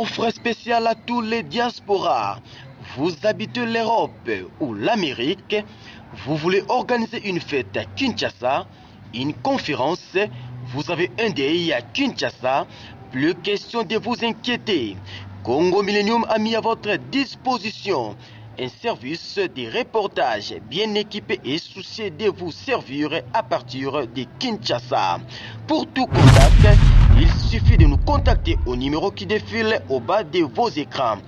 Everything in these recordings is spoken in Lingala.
Offre spéciale à tous les diasporas. Vous habitez l'Europe ou l'Amérique, vous voulez organiser une fête à Kinshasa, une conférence, vous avez un deuil à Kinshasa, plus question de vous inquiéter. Congo Millennium a mis à votre disposition un service de reportage bien équipé et soucieux de vous servir à partir de Kinshasa. Pour tout contact, il suffit de nous contacter au numéro qui défile au bas de vos écrans.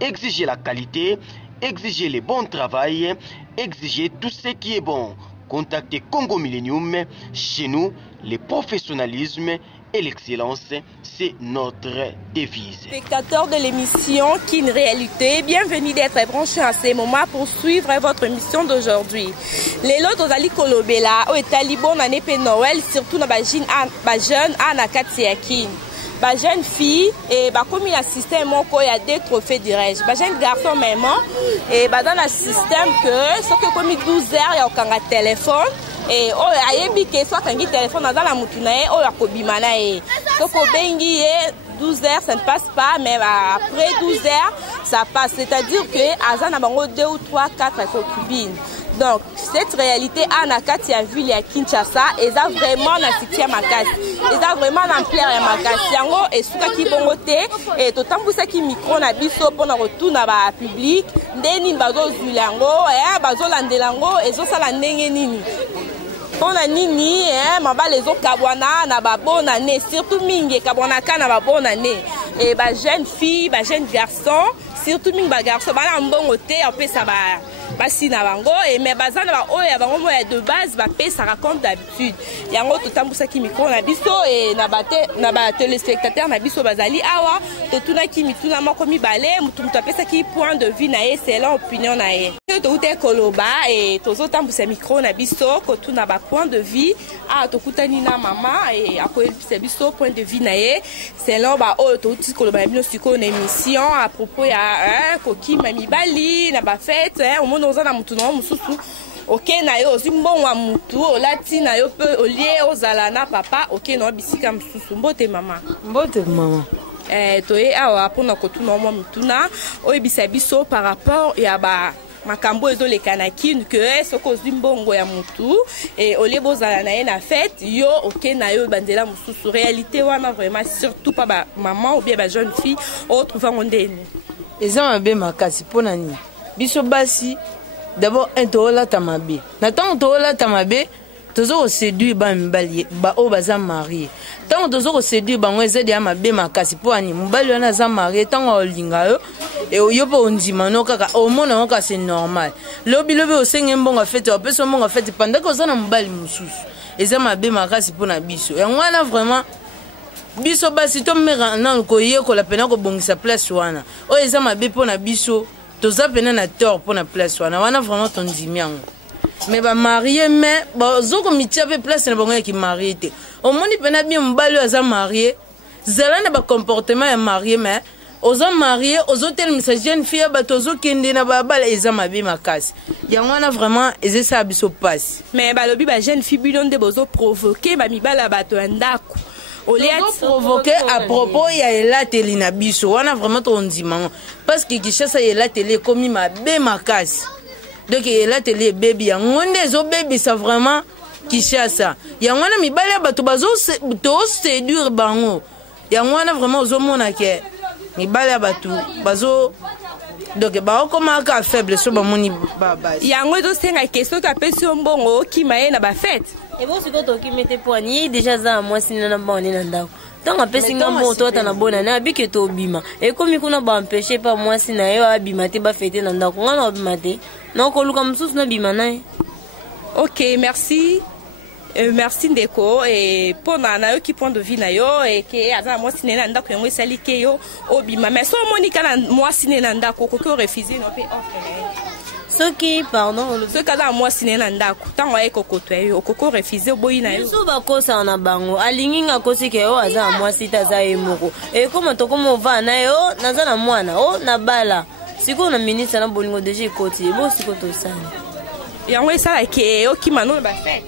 Exigez la qualité, exigez le bon travail, exigez tout ce qui est bon. Contactez Congo Millennium. Chez nous, le professionnalisme et l'excellence, c'est notre devise. Spectateurs de l'émission Kin Réalité, bienvenue d'être branchés à ces moments pour suivre votre émission d'aujourd'hui. Les lots aux Ali Kolobela, au Italie, bonne année pour Noël, surtout dans les jeunes à Kin. Les jeunes filles, et comme il y a un système, il y a des trophées direct. Les jeunes garçons, même, et dans le système que, sauf que comme 12 heures, il y a un téléphone. Et oh ayebi ke soit un téléphone dans la mutuna oh ya kobimana e to ko bengi 12 heures ça ne passe pas mais après 12 heures ça passe, c'est-à-dire que azana bango 2 ou 3 4 concubines. Donc cette réalité à Nakati a vu les Kinshasa et ça vraiment na sitia makasi et ça vraiment na plaire ya makasi yango et suka ki bongote et to tambusa ki micro na biso pona retourna ba public ndeni bazo zulango bazo landelango ezo sala ndenge nini. On a nini, maba les autres kabwana na ba bonne année, surtout mingi kabwana ka na ba bonne année. Et ba jeune fille, ba jeune garçon, surtout mingi ba garçon, ba na mbongo te, on peut ça ba si na bango et mais bazana ba oya bango moya de base ba pe ça raconte d'habitude. Yango to tambusa ki micro na biso et na ba téléspectateur na biso bazali awa, to tuna ki mituna moko mi balé, mutu apesa ki point de vue na ye, c'est l'opinion na ye. To ute koloba et to zo tambusa micro na biso ko tuna ba point de vue a to kutani na mama et akoye biso point de vue na ye, c'est là ba o to uti koloba bino siko na émission à propos ya koki mami bali na ba fête au monde ozana mutu na mususu ok na yo zimbongo wa mutu olati na yo pe olie ozala na papa ok na bisika mususu mbote mama toye awa pona kotuna mo mutuna oyebisa biso par rapport ya ba makambo ezo le kanakine que soko zimbongo ya mutu et olie bozala na ye na fête yo ok na yo bandela mususu réalité wana vraiment surtout pas ba maman ou bien ba jeune fille o trouva ngondeni ezama be makasi pona ni biso basi d'abord un tola tamabe na tant tola tamabe tozo séduire ba mbali ba o baza marié tant tozo séduire ba ngweze de mabe makasi po ani mbali wana za marié tant olinga yo et yo po ndima no kaka o mona ka c'est normal lobi o senge mbonga fete o peso mbonga fete pendant que ça na mbali mususu ezama be makasi po na biso ya ngwana vraiment biso basi to mera na ko yeko la pena ko bongisa place wana o ezama be po na biso toza pena na tort po na place wana vraiment ton dimiango mais ba marié mais bazoko mitia pe place na bango ki marié te au moni pena bien mbali aza marié zala na ba comportement ya marié mais oza marié ozotel message jeune fille ba tozo kende na ba bala ezama be makasi yango na vraiment ezesa biso passe mais ba lobi ba jeune fille bilonde bozo provoquer ba mibala bato ndako provoquer à propos ya elateli na biso wana vraiment to ndima parce que Kinshasa elateli comme ma be makasi donc elateli baby ya ngonde zo baby ça vraiment Kinshasa ya wana mibale bato bazo to séduire bango ya wana vraiment zo mona ke mibale bato bazo donc ba okoma ka faible so ba moni baba yango zo senga question ka pesi mbongo ki maye na ba fête. Et bon, si tu mets tes poignets, déjà ça, moi, si nous avons un tant que personne n'a toi t'as bonne année habitué to bima et comme il n'a pas empêché pas moi si na yo abima te ba fêter dans ndako ngana abima te non ko luka msusu na bima na. OK, merci. Merci ndeko et pona na yo ki point de vue na yo et que aza moi si na ndako yango esali ke yo obima mais so monika na moi si na ndako ko ko refuser no pe ce qui pardon ce cas moi si na ndako tango ay kokoto yo okoko refuser boyi na yo so ba kosa na bango alinginga kosi ke yo aza moi si taza emoko et comment to comme va na yo naza na mwana o na bala siko na ministre na bolingo déjà ikoti bo siko to sana yango esala ke yo ki mano ba fait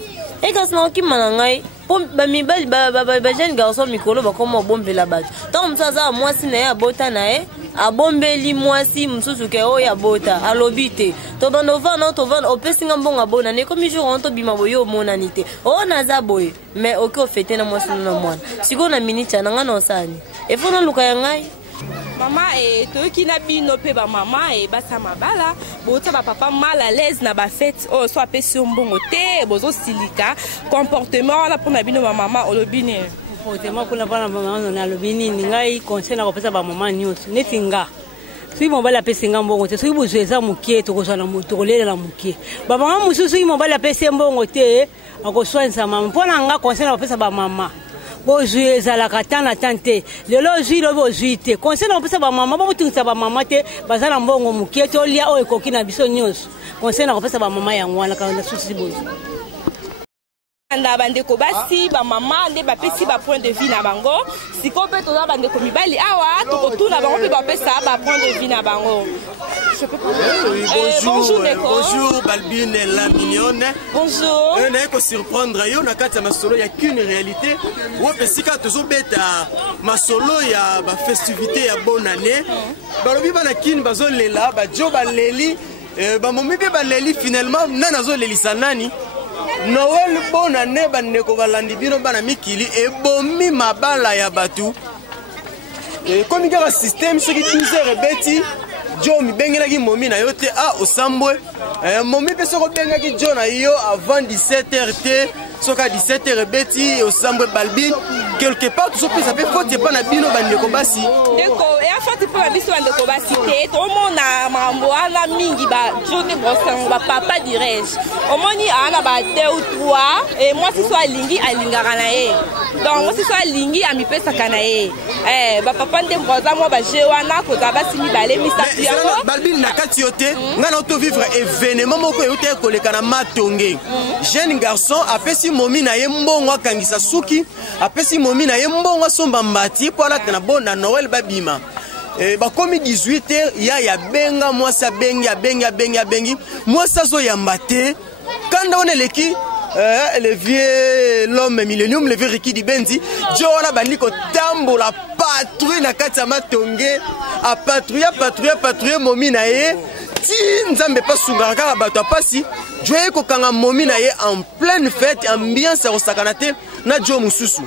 et quand on qui manangai bamibali bajeune garçon mikolo bakoma bombela bato ntango mosusu aza mwasi na ye abota na ye abombeli mwasi mosusu ke oyo abota alobi te tobanda ovanda opesinga mbongo abonani ekomi jour ono tobima boye omonani te oyo naza boye mais oke ofete na mwasi no na mwana sikoyo na miniti ya na ngai na osani efo naluka ya ngai Maman toyoki na bino pe ba mama basa mabala bota ba papa mal à l'aise na ba fête oh soit pesi mbongo te bozo silika comportement la pour na bino ba mama olobine comportement kuna bana ba mama na lobini ngai conseil na kopesa ba mama nyonso netinga sui mobala pesi mbongo te sui bozweza mukie to kozana moto kolela la mukie ba mama mususu mobala pesi mbongo te akoswanisa mama mpona nga conseil na kopesa ba mama bozwi ezalaka tan na tan te lelo ozwi lobi ozwi te conseil na kopesa bamama babotungisa bamama te baza na mbongo mokie te olia oyo ekoki na biso nyonso conseil na kopesa bamama yango wana kana susi bozo anda bandeko basi ba mama nde bapesi ba point de vue na bango siko pe toza bandeko mibali awa tokotuna bango pe bapesa ba point de vue na bango. Bonjour Balbine la mignonne. Bonjour. On a surprendre yo na kati ya masolo ya qu'une réalité. Wa pesika tozo beta masolo ya ba festivité ya bonne année. Balobi bana kin bazo lela ba jo ba leli ba momi be ba leli finalement nana zo leli sanani. Noël bonne année bandeko balandi bino bana mikili e bomi mabala ya batu. Et comme il y a un système sur qui 12h beti Jo mi bengela ki momi na yo te a osambwe momi pe soko benga ki Jo na yo avant 17h te soka 17h beti osambwe balbi quelque part tout ça peut faute pas na bino bandeko basi ndeko e afati pa biso bandeko basi te to mona mambo ala mingi ba journée brossang ba papa dirais omoni ana ba 2 ou 3 et moi si soit lingi alingara na ye donc moi si soit lingi ami pesa kana ye ba papa ndem broza moi ba jewana ko za basi mi balé mi sapi yango balbi na kati yote ngana auto vivre événement moko yote koleka na matonge jeune garçon apesi momi na ye mbongo akangisa suki apesi momi na ye mbongo somba mbati po ala na bona Noël babima bakomi 18h ya benga mwasi bengi mwasi azo yamba te kanda on eleki le vieux l'homme millénium le vieux Ricky di Benzi jo wana bandiko tambola patrouille na kati ya matonge a patrouille momi na ye ti nzambe pa sungaka kaka bato apasi jo ekokanga momi na ye en pleine fête ambiance osakana te na jo mususu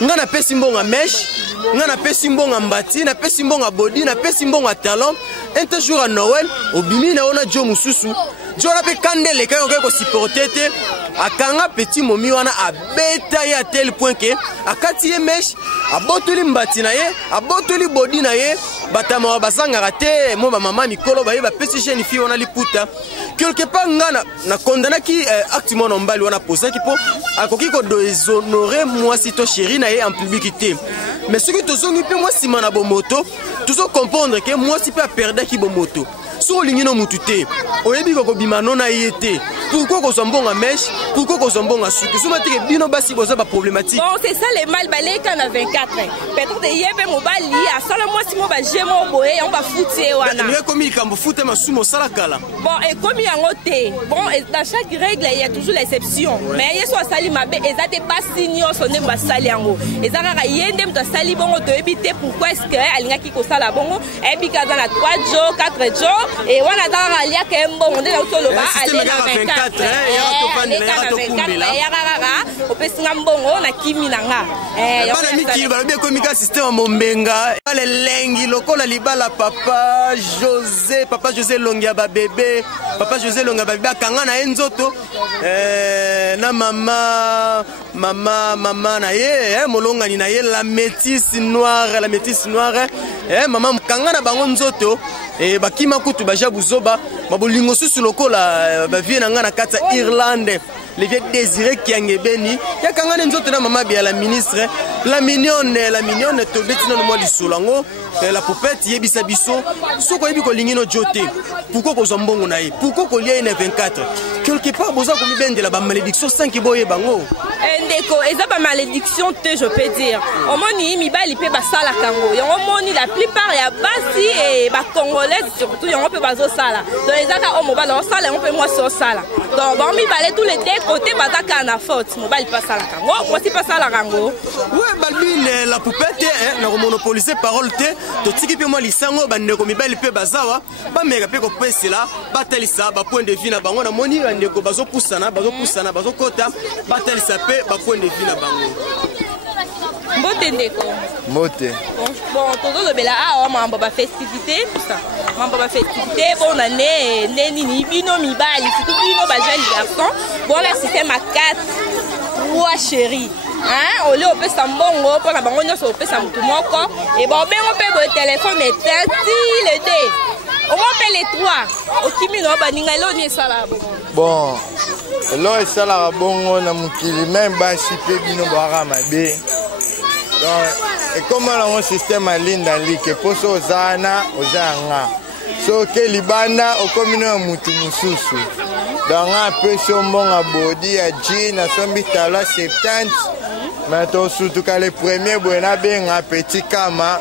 nga na pesi mbonga mesh nga na pesi mbonga mbati na pesi mbonga body na pesi mbonga talent un jour à Noël obimi na ona jo mususu jo na pe kandele kayo ko supporter te akanga petit momi wana abeta ya tel point que akati ye mesh abotoli mbati na ye abotoli body na ye batama basanga te mo ba mama mikolo ba ye ba pesi jeune fille wana liputa quelque part ngana na condamna ki acte mon ombali wana posa ki po akoki ko déshonorer moi si to chéri na ye en publicité mais ce que tozongi pe moi si mana bo moto tozo comprendre que moi si peut perdre ki bo moto so lingino mutu te oyebi ko bimano na yete pourquoi ko sombonga mesh pourquoi ko sombonga suki suma te bino basi boza ba problématique bon c'est ça les mal balé quand à 24 peut-être yebe mobali a sala moi si mo ba jemo boye on va fouter wana mais comme il kambo fouter masumo sala kala bon et comme il y a ngoté bon dans chaque règle il y a toujours l'exception mais yeso sali mabe ezate pas signo sonne ba sali yango ezaka yende mto sali bongo to ebité pourquoi est-ce que alinga ki ko sala bongo ebika dans la 3 jours 4 jours et wana tara lia kembo on est autour le bas aller dans 24 ya opesinga mbongo na kimi nanga bana miki balobi komika système mombenga le lengi lokola libala papa José Longia ba bébé papa José Longia ba bébé kanga na enzoto na mama na ye molongani na ye la métisse noire maman kanga na bango nzoto bakima kutu baja buzoba mabolingo susu lokola ba vie na nga na kata Irlande le vieux Désiré Kiangebeni ya kanga nzoto na mama bia la ministre La mignonne tobeti nano mwa lisolango la poupette yebisa biso soko yebi ko lingino jote pourquoi ko zombongo na ye pourquoi ko lia ina 24 quelque part boza ko mibendela ba malédiction 5 boye bango ndeko eza ba malédiction te je peux dire omoni mibali pe basala kango yango moni la plupart ya basi et ba congolais surtout yango pe bazo sala donc ezaka o mobali o sala yango pe moi so sala donc ba mibali tous les deux côtés bazaka na faute mobali pas sala kango moi si pas sala kango ouais balbine la poupette na monopoliser parole te to tiki pe moi lisango bandeko mibali pe bazawa ba meka pe ko pesela batalisa ba point de vue na bango na moni bandeko bazo pusana bazo kota batalisa pe ba point de vue na bango mbote ndeko mbote bon tozolobela awa mambo ba festivité tout ça mambo ba festivité bonne année neni bino mibali surtout bino ba jeune garçon bon le système à 4 3 chéri hein ole opesa mbongo pona bango nyonso opesa mutu moko et bon bengo pe bo téléphone etati le deux on appelle les 3 okimi no baninga loni esala bon lo esala bongo na mukili même basi pe bino bara mabe donc et comment le système à linda like poso ozana ozanga so ke libanda okomino mutu mususu dans un peu sur mon body à jean à son bitala 70 maintenant surtout quand les premiers buena ben un petit kama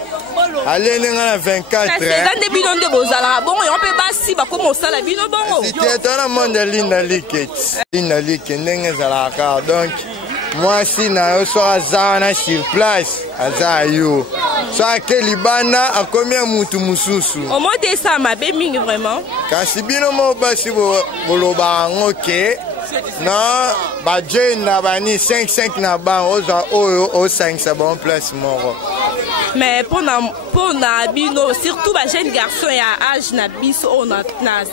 allez na 24 c'est des bidons de bozala bon on peut basi ba comme sala bino bongo c'était dans le monde linda like ndenge zala car donc moi si na so azana sur place azayo so ke libana a combien mutu mususu au moins ça m'a bé mingi vraiment kasi bino mo basi boloba ngoke non ba jeune na bani 5 na ba oza o 5 ça bon place moro mais pour na bino surtout ba jeune garçon ya âge na biso on a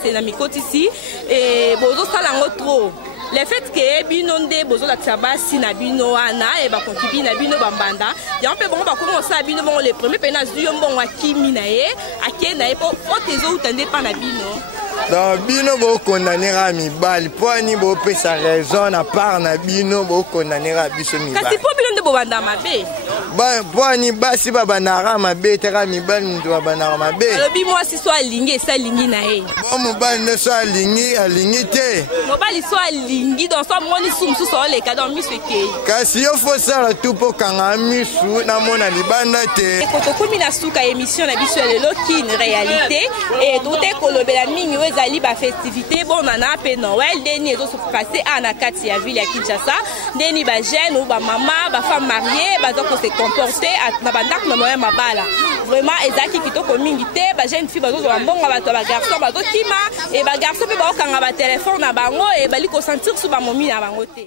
c'est na mikoti ici et bozo sala ngo trop le fait que bino nde bozo la tabasi na bino ana e ba konkibi na bino bambanda ya on peut bon ba commencer bino bon les premiers pena zuyo bon wa kimi na ye akena e po tezo utande pa na bino donc bino bo condamner mibali poani bo pesa raison à part na bino bo condamner biso mibali kasi po bino nde bo banda mabe ba poani basi baba na mabe tera mibali ndo baba na mabe lobi moi si so alingi sa lingi na e bon mobali ne so alingi te mobali so alingi dans so moni sumsu so le ka dans miseke kasi yo fo sala tout po kanga misu na mona libanda te kotokomi na suka émission na biso lelo kin réalité et tout est kolobela mingi ezali ba festivité bon nana pe Noël deni ezo se passer na kati ya ville ya Kinshasa deni ba jeune ou ba maman ba femme mariée ba donc se comporter na bandak na moya mabala vraiment ezaki kitoko mingi te ba jeune fille bazo ba mbonga ba garçon bazo kima et ba garçon pe ba okanga ba téléphone na bango et bali ko sentir sous ba momi na bango te